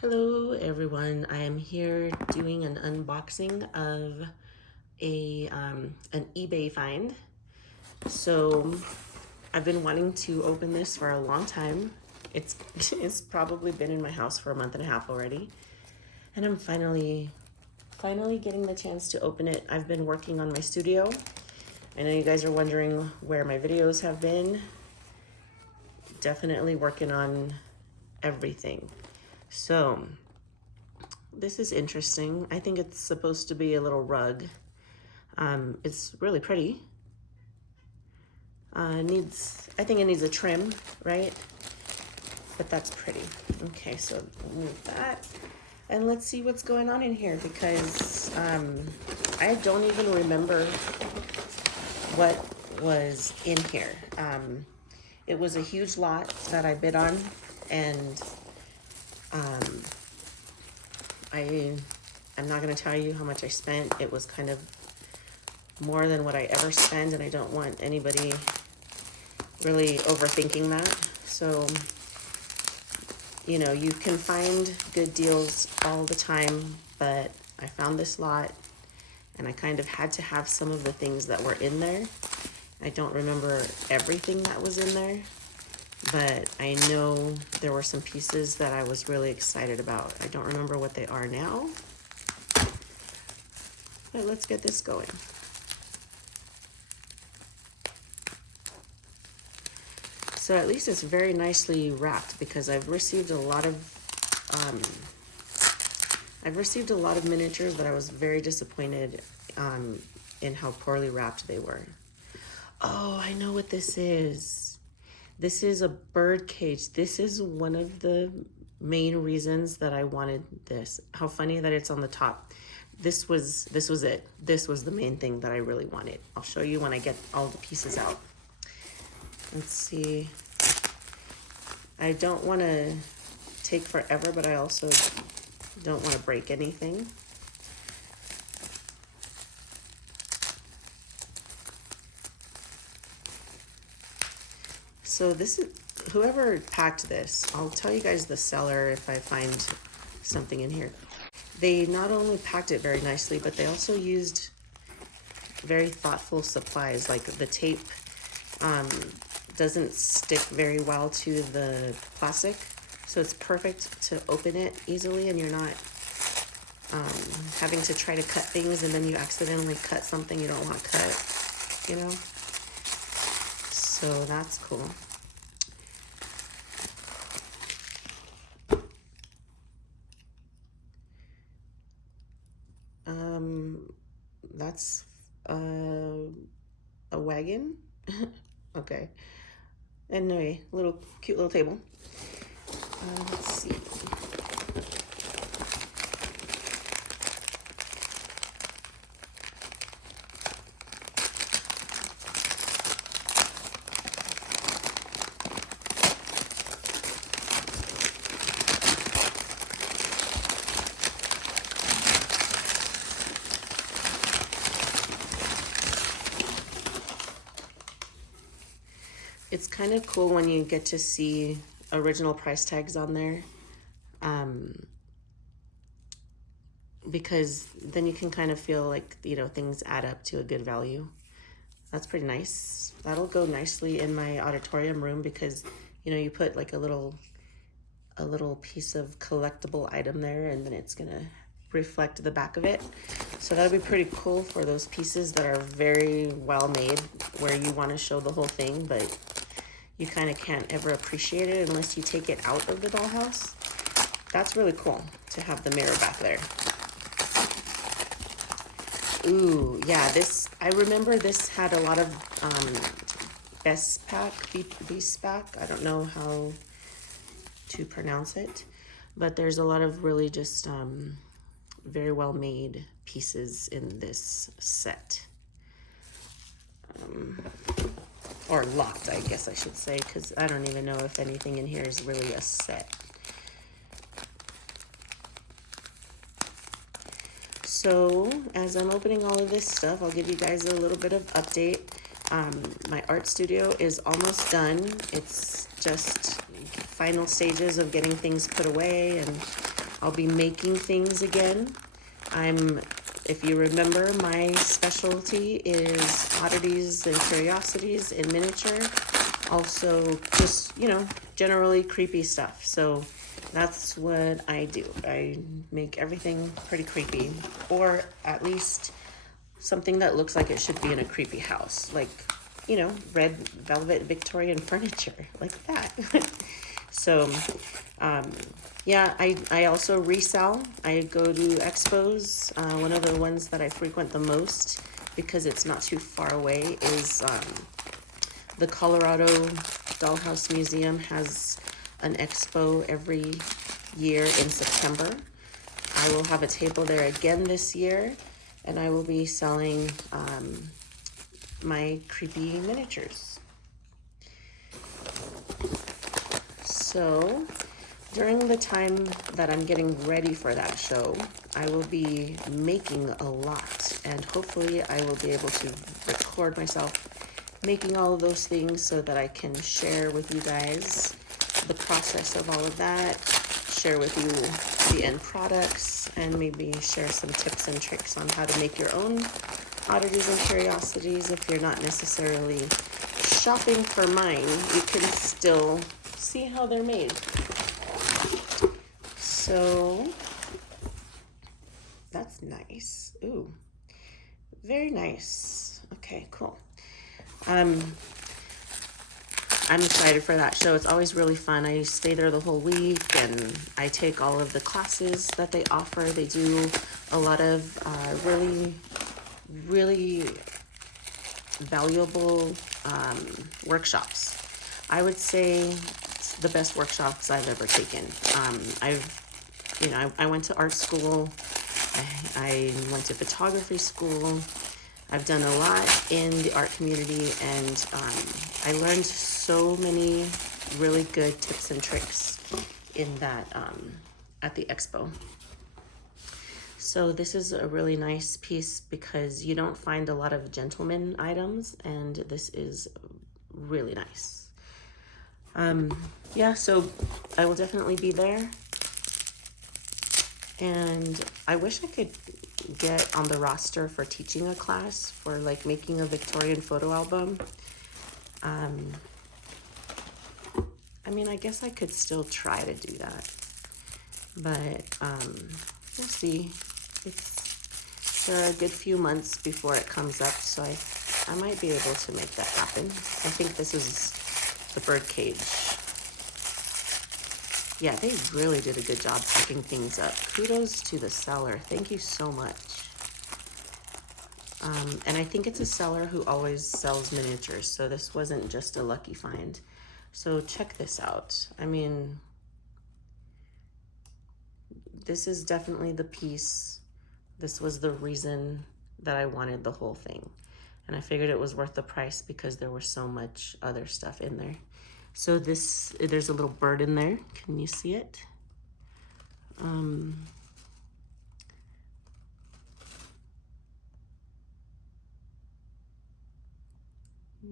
Hello everyone, I am here doing an unboxing of an eBay find. So I've been wanting to open this for a long time. It's probably been in my house for a month and a half already. And I'm finally getting the chance to open it. I've been working on my studio. I know you guys are wondering where my videos have been. Definitely working on everything. So this is interesting. I think it's supposed to be a little rug. It's really pretty. I think it needs a trim, right? But that's pretty. Okay, so move that. And let's see what's going on in here because I don't even remember what was in here. It was a huge lot that I bid on, and I'm not going to tell you how much I spent. It was kind of more than what I ever spend, and I don't want anybody really overthinking that. So, you know, you can find good deals all the time, but I found this lot, and I kind of had to have some of the things that were in there. I don't remember everything that was in there, but I know there were some pieces that I was really excited about. I don't remember what they are now, but let's get this going. So at least it's very nicely wrapped because I've received a lot of miniatures, but I was very disappointed in how poorly wrapped they were. Oh, I know what this is. This is a bird cage. This is one of the main reasons that I wanted this. How funny that it's on the top. This was it. This was the main thing that I really wanted. I'll show you when I get all the pieces out. Let's see. I don't want to take forever, but I also don't want to break anything. So this is, whoever packed this, I'll tell you guys the seller if I find something in here. They not only packed it very nicely, but they also used very thoughtful supplies. Like the tape doesn't stick very well to the plastic, so it's perfect to open it easily, and you're not having to try to cut things and then you accidentally cut something you don't want to cut, you know? So that's cool. That's a wagon. Okay. Anyway, cute little table. Let's see. It's kind of cool when you get to see original price tags on there, because then you can kind of feel like, you know, things add up to a good value. That's pretty nice. That'll go nicely in my auditorium room because, you know, you put like a little piece of collectible item there, and then it's gonna reflect the back of it. So that'll be pretty cool for those pieces that are very well made, where you want to show the whole thing, but you kind of can't ever appreciate it unless you take it out of the dollhouse. That's really cool to have the mirror back there. Ooh, yeah, I remember this had a lot of bespac. I don't know how to pronounce it, but there's a lot of really just very well made pieces in this set. Or lot, I guess I should say, because I don't even know if anything in here is really a set. So as I'm opening all of this stuff, I'll give you guys a little bit of update. My art studio is almost done. It's just final stages of getting things put away and I'll be making things again. If you remember, my specialty is oddities and curiosities in miniature. Also, just, you know, generally creepy stuff. So that's what I do. I make everything pretty creepy, or at least something that looks like it should be in a creepy house, like, you know, red velvet Victorian furniture, like that. So, yeah, I also resell. I go to expos. One of the ones that I frequent the most, because it's not too far away, is the Colorado Dollhouse Museum has an expo every year in September. I will have a table there again this year, and I will be selling my creepy miniatures. So during the time that I'm getting ready for that show, I will be making a lot, and hopefully I will be able to record myself making all of those things so that I can share with you guys the process of all of that, share with you the end products, and maybe share some tips and tricks on how to make your own oddities and curiosities. If you're not necessarily shopping for mine, you can still see how they're made. So that's nice. Ooh, very nice. Okay, cool. I'm excited for that show. It's always really fun. I stay there the whole week, and I take all of the classes that they offer. They do a lot of really valuable workshops. I would say it's the best workshops I've ever taken. I went to art school. I went to photography school. I've done a lot in the art community, and I learned so many really good tips and tricks in that at the expo. So this is a really nice piece because you don't find a lot of gentleman items, and this is really nice. Yeah, so I will definitely be there. And I wish I could get on the roster for teaching a class for like making a Victorian photo album. I mean, I guess I could still try to do that, but we'll see. There are a good few months before it comes up, so I might be able to make that happen. I think this is the bird cage. Yeah, they really did a good job picking things up. Kudos to the seller. Thank you so much. And I think it's a seller who always sells miniatures, so this wasn't just a lucky find. So check this out. I mean, this is definitely the piece. This was the reason that I wanted the whole thing. And I figured it was worth the price because there was so much other stuff in there. So there's a little bird in there. Can you see it?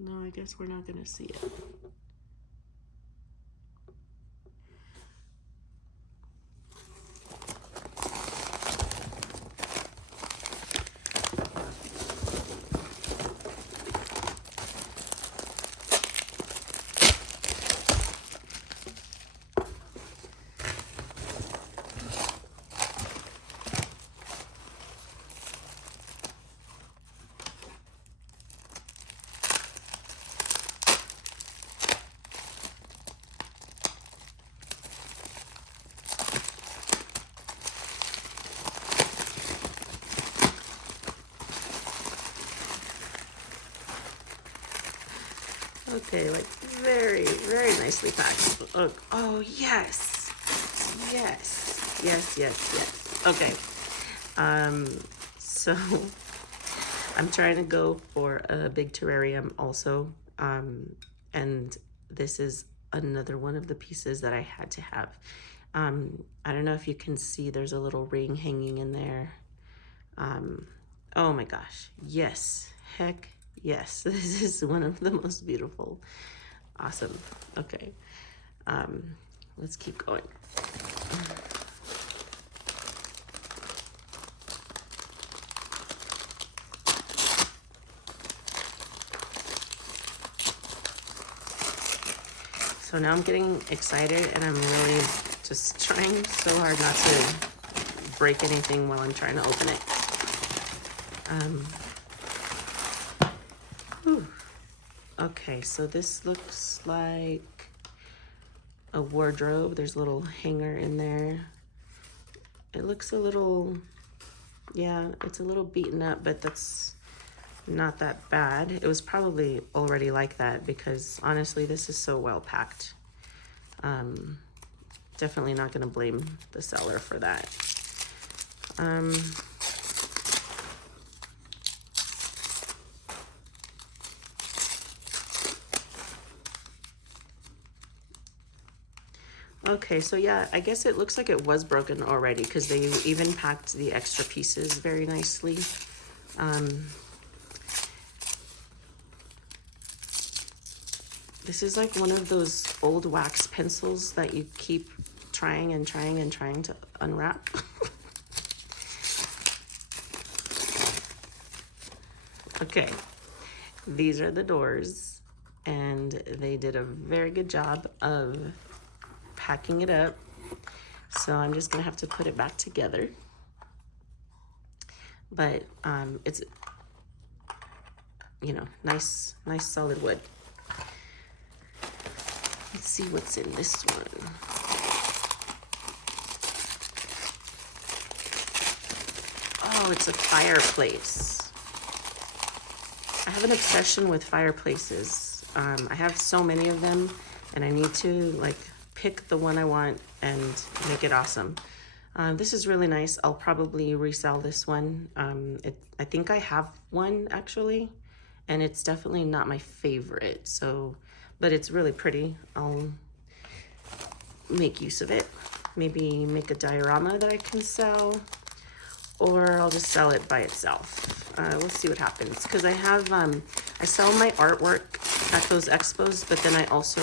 No, I guess we're not gonna see it. Okay, like very, very nicely packed. Oh, yes. Yes. Yes, yes, yes. Okay. So I'm trying to go for a big terrarium also. And this is another one of the pieces that I had to have. I don't know if you can see, there's a little ring hanging in there. Oh my gosh. Yes. Heck yes. This is one of the most beautiful. Awesome. Okay. Let's keep going. So now I'm getting excited, and I'm really just trying so hard not to break anything while I'm trying to open it. Okay, so this looks like a wardrobe. There's a little hanger in there. It looks a little, yeah, it's a little beaten up, but that's not that bad. It was probably already like that because honestly, this is so well packed. Definitely not gonna blame the seller for that. Okay, so yeah, I guess it looks like it was broken already because they even packed the extra pieces very nicely. This is like one of those old wax pencils that you keep trying and trying and trying to unwrap. Okay, these are the doors, and they did a very good job of packing it up. So I'm just gonna have to put it back together. But it's, you know, nice solid wood. Let's see what's in this one. Oh, it's a fireplace. I have an obsession with fireplaces. I have so many of them, and I need to like pick the one I want and make it awesome. This is really nice. I'll probably resell this one. I think I have one actually, and it's definitely not my favorite. So, but it's really pretty. I'll make use of it. Maybe make a diorama that I can sell, or I'll just sell it by itself. We'll see what happens. Because I have, I sell my artwork at those expos, but then I also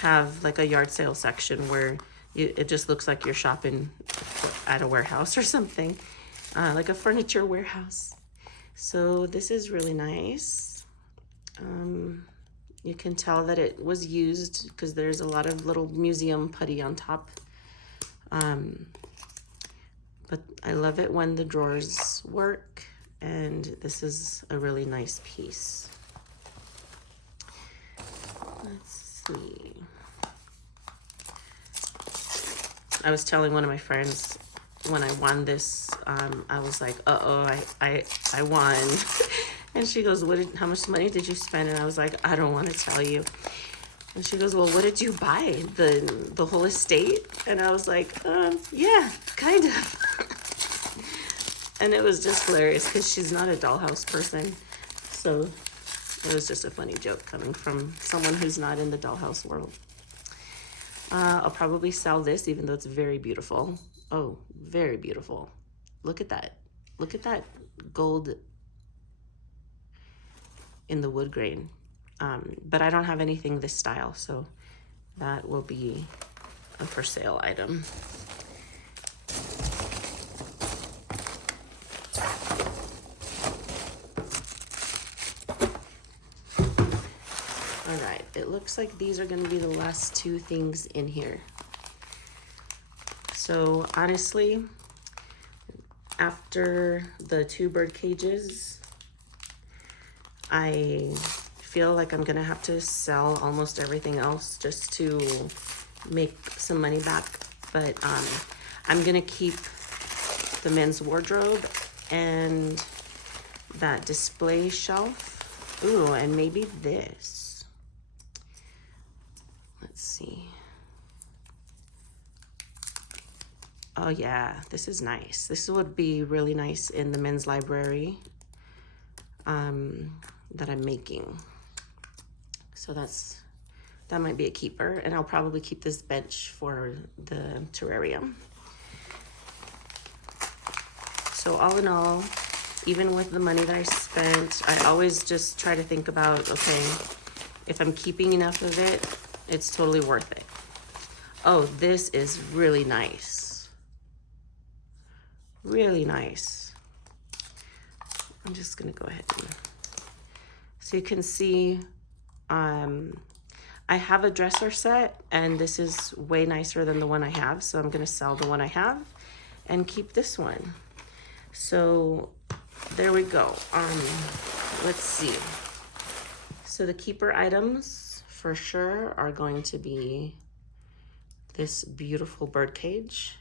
have like a yard sale section where it just looks like you're shopping at a warehouse or something, like a furniture warehouse. So this is really nice. You can tell that it was used because there's a lot of little museum putty on top. But I love it when the drawers work, and this is a really nice piece. Let's see. I was telling one of my friends when I won this, I was like, uh-oh, I won. And she goes, how much money did you spend? And I was like, I don't want to tell you. And she goes, well, what did you buy? The whole estate? And I was like, yeah, kind of. And it was just hilarious because she's not a Dollhouse person. So it was just a funny joke coming from someone who's not in the Dollhouse world. I'll probably sell this, even though it's very beautiful. Oh, very beautiful. Look at that. Look at that gold in the wood grain. But I don't have anything this style, so that will be a for sale item. All right, it looks like these are gonna be the last two things in here. So honestly, after the 2 bird cages, I feel like I'm gonna have to sell almost everything else just to make some money back. But I'm gonna keep the men's wardrobe and that display shelf. Ooh, and maybe this. Let's see. Oh yeah, this is nice. This would be really nice in the men's library that I'm making. So that might be a keeper, and I'll probably keep this bench for the terrarium. So all in all, even with the money that I spent, I always just try to think about, okay, if I'm keeping enough of it, it's totally worth it. Oh, this is really nice. Really nice. I'm just gonna go ahead and, so you can see, I have a dresser set, and this is way nicer than the one I have, so I'm gonna sell the one I have and keep this one. So there we go. Let's see. So the keeper items for sure are going to be this beautiful bird cage.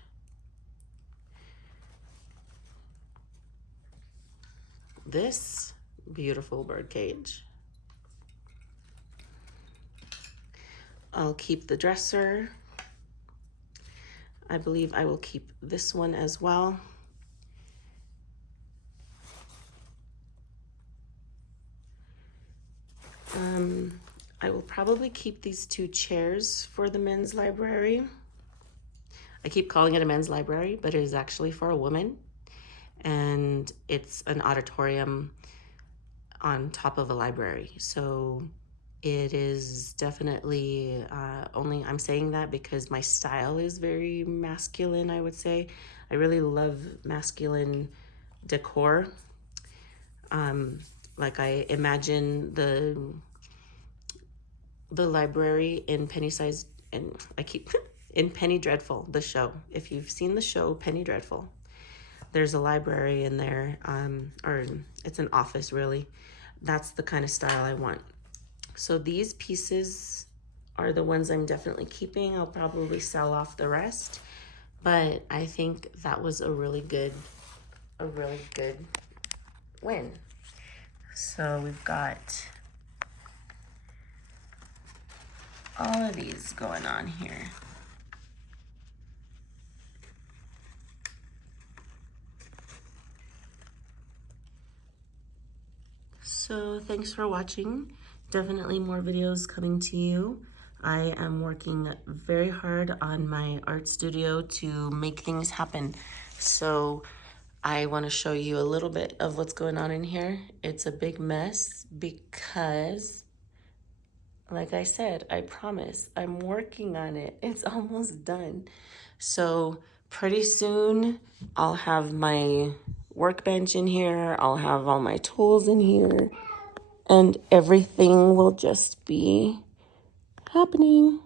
This beautiful bird cage. I'll keep the dresser. I believe I will keep this one as well. I will probably keep these two chairs for the men's library. I keep calling it a men's library, but it is actually for a woman. And it's an auditorium on top of a library. So it is definitely I'm saying that because my style is very masculine, I would say. I really love masculine decor. Like I imagine the library in in Penny Dreadful, the show. If you've seen the show Penny Dreadful, there's a library in there, or it's an office really. That's the kind of style I want. So these pieces are the ones I'm definitely keeping. I'll probably sell off the rest, but I think that was a really good win. So we've got all of these going on here. So thanks for watching. Definitely more videos coming to you. I am working very hard on my art studio to make things happen. So I want to show you a little bit of what's going on in here. It's a big mess because, like I said, I promise I'm working on it. It's almost done. So pretty soon I'll have my workbench in here. I'll have all my tools in here, and everything will just be happening.